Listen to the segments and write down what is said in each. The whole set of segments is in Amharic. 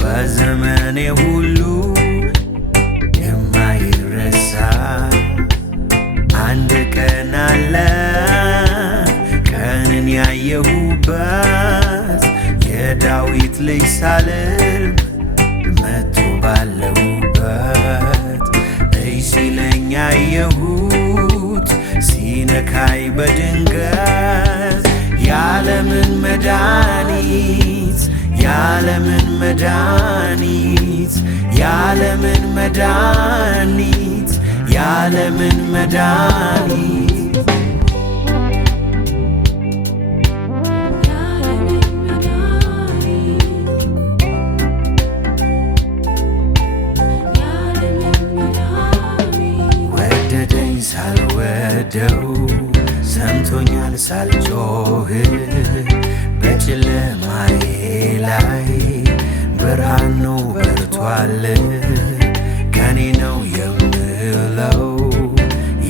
በዘመኔ ሁሉ የማይረሳ አንድ ቀን አለ ቀንን ያየሁበት የዳዊት ልጅ ሳልል መጥቶ ባለሁበት ሲለኝ አየሁት ሲነካይ በድንገት የዓለምን መድኃኒት የዓለምን መድኃኒት የዓለምን መድኃኒት የዓለምን መድኃኒት ወደደኝ ሳልወደው ሰምቶኛል ሳልጮህ በጨለማዬ ላይ ብርሃን ነው በርቷል። ከኔ ነው የምለው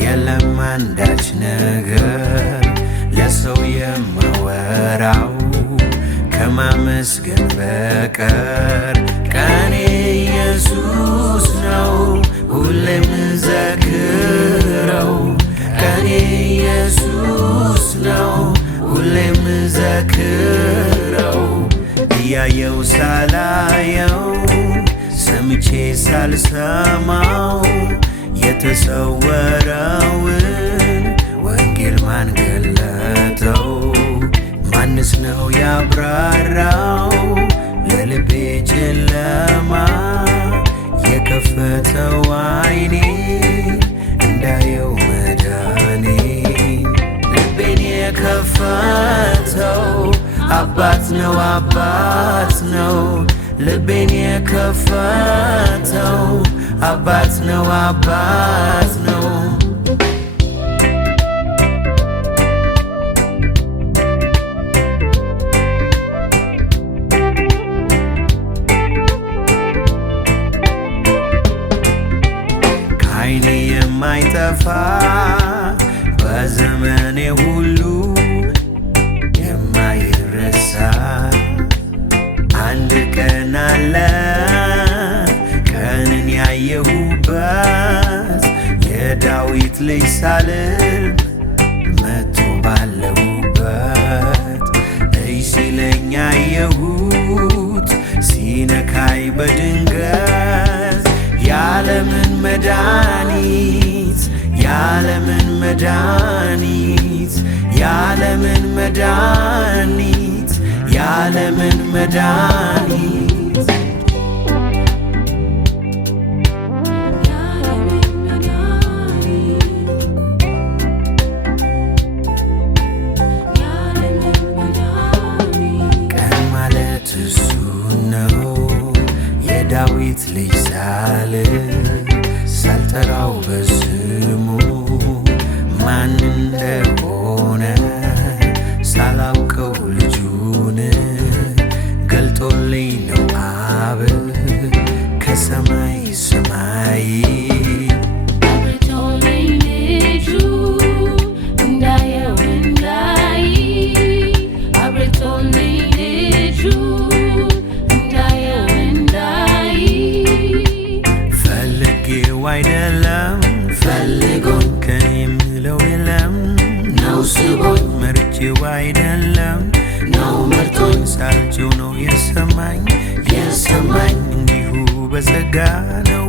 የለም አንዳች ነገር ለሰው የማወራው ከማመስገን በቀር ቀኔ ኢየሱስ ነው ሁሌም ዘክረው ቀኔ ኢየሱስ ነው ሁሌም ዘክረው እያየው ሳላየው ሰምቼ ሳልሰማው የተሰወረውን ወንጌል ማን ገለጠው? ማንስ ነው ያብራራው ለልቤ ጨለማ የከፈተው አይኔ እንዳየው መዳኔ ልቤን የከፈተው አባት ነው አባት ነው ልቤን የከፈተው አባት ነው አባት ነው ከዓይኔ የማይጠፋ በዘመኔ ሁሉ የማይረሳ አንድ ቀን አለ ቀንን ያየሁበት የዳዊት ልጅ ሳልል መጥቶ ባለሁበት ሲለኝ አየሁት ሲነካይ በድንገት የዓለምን መድኃኒት የዓለምን መድኃኒት የዓለምን መድኃኒት የዓለምን መድኃኒት ቀን ማለት እሱ ነው የዳዊት ልጅ ሳልል ሳልጠራው በስሙ ማን እንደሆነ ሳላውቀው ልጁን ገልጦልኝ ነው አብ ከሰማይ ሰማይ አብርቶልኝ ልጁ እንዳየው እንዳይ አብርቶልኝ ልጁ እንዳየው እንዳይ ፈልጌው አይደለም ፈልጎኝ ከኔ የምለው የለም ነው ስቦኝ መርጬው አይደለም ነው መርጦኝ ሳልቼው ነው የሰማኝ እንዲሁ በጸጋ ነው